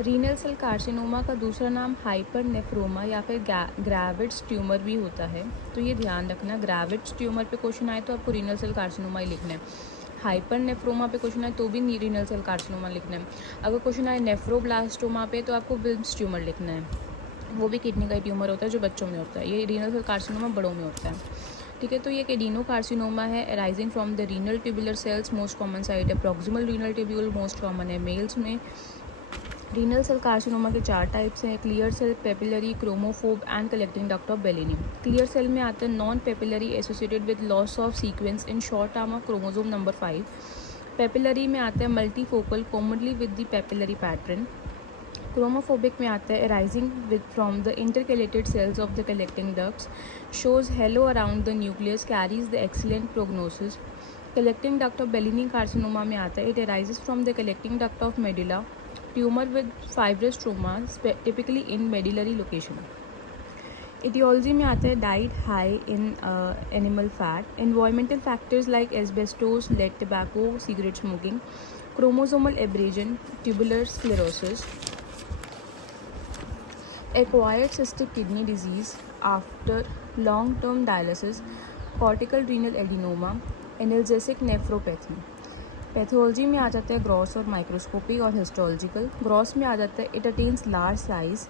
Renal cell carcinoma का दूसरा नाम हाइपरनेफ्रोमा या फिर ग्रेविट्स ट्यूमर भी होता है। तो ये ध्यान रखना, ग्रेविट्स ट्यूमर पे क्वेश्चन आए तो आपको रीनल सेल कार्सिनोमा ही लिखना है। हाइपरनेफ्रोमा पे क्वेश्चन आए तो भी रीनल सेल कार्सिनोमा लिखना है। अगर क्वेश्चन आए नेफ्रोब्लास्टोमा पे तो आपको विल्म्स ट्यूमर लिखना है, वो भी किडनी का ट्यूमर होता है जो बच्चों में होता है। ये रीनल सेल कार्सिनोमा बड़ों में होता है। ठीक है, तो ये एडिनो कार्सिनोमा है arising from the renal tubular cells. Most common site है proximal renal tubule, most common है मेल्स में। रीनल सेल कार्सिनोमा के 4 टाइप्स हैं, clear cell, papillary, chromophobe and collecting duct of Bellini. Clear cell में आते हैं non papillary associated with loss of sequence in short arm of chromosome number 5। Papillary में आते हैं multifocal commonly with the papillary pattern. क्रोमोफोबिक में आता है arising with from the intercalated cells of the collecting ducts, shows halo around the nucleus, carries the excellent prognosis. Collecting duct of Bellini carcinoma में आता है it arises from the collecting duct of medulla, tumour with fibrous stroma typically in medullary location. Etiology में आता है diet high in animal fat, environmental factors like asbestos, lead, tobacco, cigarette smoking, chromosomal aberration, tubular sclerosis, acquired cystic kidney disease after long term dialysis, cortical renal adenoma, analgesic nephropathy. Pathology में आ जाता है gross और microscopy और histological. Gross में आ जाता है इट अटेन्स लार्ज साइज,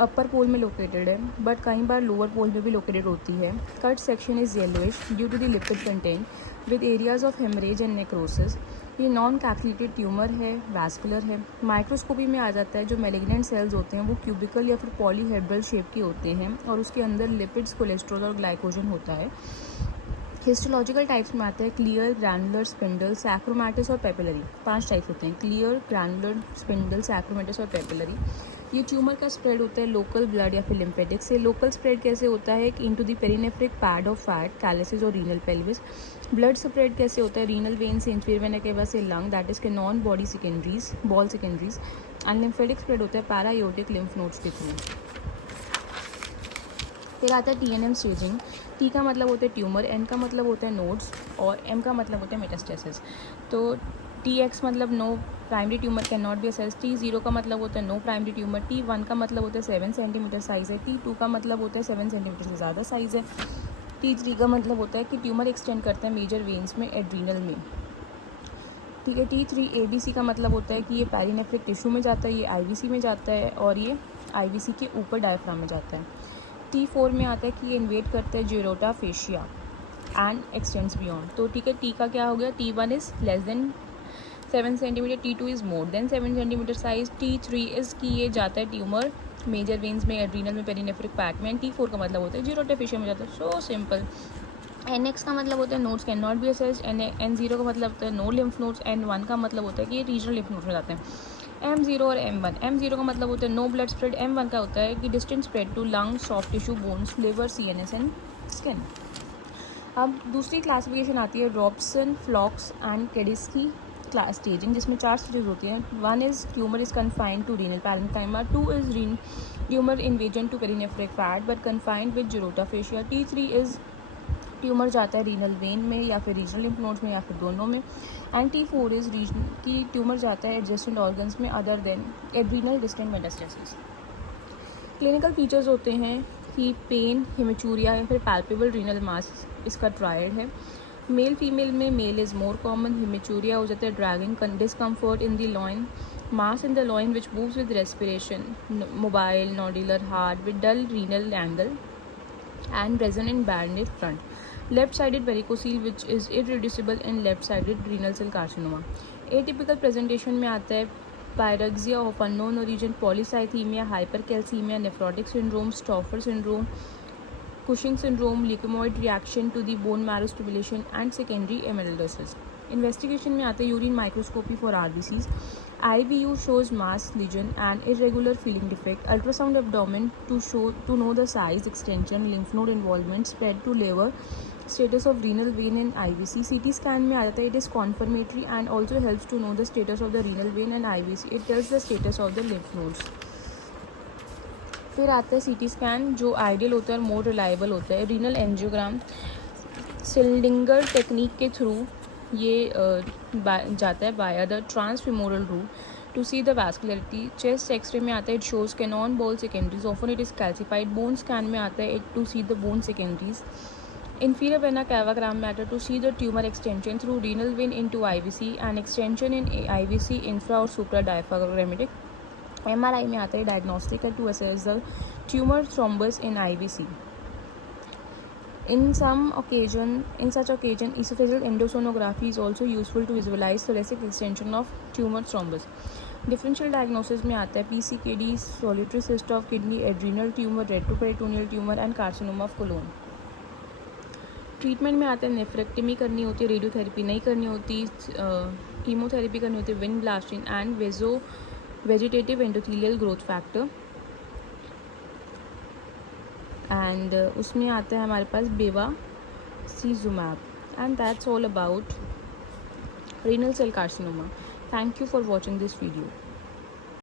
अपर पोल में लोकेटेड है बट कई बार लोअर पोल में भी लोकेटेड होती है। Cut section is yellowish due to the lipid content with areas of haemorrhage and necrosis. ये नॉन कैप्सुलेटेड ट्यूमर है, वैस्कुलर है। माइक्रोस्कोपी में आ जाता है जो मैलिग्नेंट सेल्स होते हैं वो क्यूबिकल या फिर पॉलीहेड्रल शेप के होते हैं और उसके अंदर लिपिड्स, कोलेस्ट्रॉल और ग्लाइकोजन होता है। हिस्टोलॉजिकल टाइप्स में आते हैं क्लियर, ग्रैनुलर, स्पिंडल, सैक्रोमैटिस और पेपिलरी। 5 टाइप्स होते हैं, क्लियर, ग्रैनुलर, स्पिंडल, सैक्रोमैटिस और पेपिलरी। ये ट्यूमर का स्प्रेड होता है लोकल ब्लड या फिर लिम्फेटिक से। लोकल स्प्रेड कैसे होता है कि into the perinephric pad of fat, calyces और रीनल पेल्विस। ब्लड स्प्रेड कैसे होता है रीनल वेन से, इंफीरियर वेना केवा से lung, that is cannon body secondaries, ball secondaries. And lymphatic spread होता है पैरायोटिक लिम्फ नोड्स के through. फिर आता है TNM स्टेजिंग। T का मतलब होता है ट्यूमर, N का मतलब होता है नोड्स और M का मतलब होता है मेटास्टेसिस। तो TX मतलब no primary tumour can not be assessed. T0 का मतलब होता है नो प्राइमरी ट्यूमर। T1 का मतलब होता है 7 सेंटीमीटर साइज़ है। T2 का मतलब होता है 7 सेंटीमीटर से ज़्यादा साइज़ है। T3 का मतलब होता है कि ट्यूमर एक्सटेंड करता है मेजर वेन्स में, एड्रीनल में। ठीक है, T3 ABC का मतलब होता है कि ये पेरिनेफ्रिक टिश्यू में जाता है, ये IVC में जाता है और ये IVC के ऊपर डायफ्राम में जाता है। T4 में आता है कि ये इन्वेट करता है जीरोटा फेशिया एंड एक्सटेंड्स बियॉन्ड। तो ठीक है, T का क्या हो गया, T1 is less than 7 centimetre, T2 is more than 7 centimetre size, T3 is कि ये जाता है ट्यूमर मेजर वेन्स में, एड्रीनल में, पेरिनेफ्रिक पैट में। एंड T4 का मतलब होता है जीरोटा फेशिया में जाता है। So simple. NX का मतलब होता है nodes can not be assessed. N0 का मतलब होता है नो लिम्फ नोड्स। N1 का मतलब होता है कि ये रीजनल लिम्फ नोड्स में जाते हैं। M0 और M1। M0 का मतलब होता है नो ब्लड स्प्रेड। M1 का होता है कि distant spread to lung, soft tissue, bones, liver, CNS and skin. अब दूसरी क्लासिफिकेशन आती है Robson, Flocks and Kadesky class staging, जिसमें 4 स्टेजेस होती हैं। 1 is tumour is confined to renal parenchyma. 2 is tumour invasion to perinephric fat but confined with Gerota fascia. T3 is tumour जाता है renal when में या फिर रीजनल लिम्फ नोड्स में या फिर दोनों में। एंड T4 इज़ रीजन की ट्यूमर जाता है एडजेसेंट ऑर्गन्स में other than adrenal distant metastasis. Clinical features होते हैं कि पेन, हेमेचूरिया या फिर पैल्पेबल रीनल मास इसका ट्रायड है। मेल फीमेल में male is more common. Haematuria हो जाता है dragging, discomfort in the loin, mass in the loin which moves with respiration, mobile, nodular hard with dull renal angle and resonant banded front. Left-sided varicocele which is irreducible in left-sided renal cell carcinoma. Atypical presentation में आता है pyrexia of unknown origin, polycythemia, hypercalcemia, nephrotic syndrome, Stauffer syndrome, Cushing syndrome, leukemoid reaction to the bone marrow stimulation and secondary amyloidosis. Investigation में आते हैं urine microscopy for RBCs, IVU shows mass lesion and irregular feeling defect, ultrasound abdomen to know the size, extension, lymph node involvement, spread to liver, status of renal vein in IVC. CT scan में आ जाता है it is confirmatory and also helps to know the status of the renal vein and IVC. It tells the status of the lymph nodes. फिर आता है CT scan जो ideal होता है और मोर रिलायबल होता है। रीनल एंजियोग्राम सिल्डिंगर टेक्निक के थ्रू ये जाता है via the transfemoral route to see the vascularity, chest X-ray में आता है it shows cannon ball secondaries, often it is calcified, bone scan में आता है it to see the bone secondaries, inferior vena cava matter to see the tumor extension through renal vein into IVC and extension in IVC infra or supra diaphragmatic. MRI में आता है diagnostic to assess the tumor thrombus in IVC. In such occasion, esophageal endosonography is also useful to visualize thoracic extension of tumor thrombus. Differential diagnosis में आता है PCKD, solitary cyst of kidney, adrenal tumor, retroperitoneal tumor and carcinoma of colon. Treatment में आता है nephrectomy करनी होती है, radiotherapy नहीं करनी होती, कीमोथेरेपी करनी होती है, vinblastine and vegetative endothelial growth factor, and उसमें आता है हमारे पास bevacizumab. And that's all about renal cell carcinoma. Thank you for watching this video.